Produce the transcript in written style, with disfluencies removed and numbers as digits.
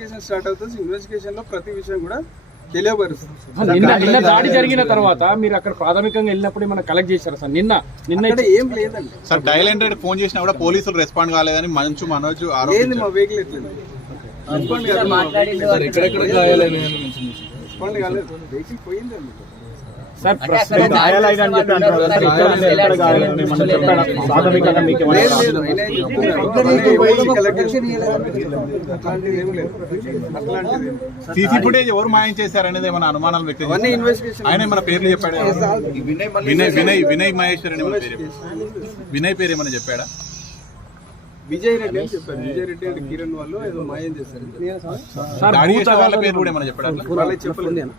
Investigation start అవుతుంది. Investigation లో ప్రతి విషయం కూడా తెలియబరుస్తుంది. నిన్న దాడి జరిగిన తర్వాత మీరు అక్కడ ప్రాథమికంగా వెళ్ళినప్పుడు ఏమైనా కలెక్ట్ చేశారు సార్? నిన్న ఏం లేదండి సార్. డయల్ 100 ఫోన్ చేసినా కూడా పోలీసులు రెస్పాండ్ కాలేదని మనోజ్ ఏంది మా వెహికల్ ఎట్లేదు రెస్పాండ్ కాలేదు. వెహికల్ పోయిందండి సార్. సీసీ ఫుటేజ్ ఎవరు మాయం చేశారనేది ఏమైనా అనుమానాలు వ్యక్తం ఆయన ఏమైనా పేర్లు చెప్పాడా? వినయ్ మహేశ్వర్ అని వినయ్ పేరు ఏమైనా చెప్పాడా? విజయ్ రెడ్డి అని చెప్పారు. విజయ్ రెడ్డి అంటే కిరణ్ వాళ్ళు ఏదో మాయం చేశారు. వాళ్ళ పేరు కూడా ఏమైనా చెప్పాడా? వాళ్ళకి చెప్పలేదు.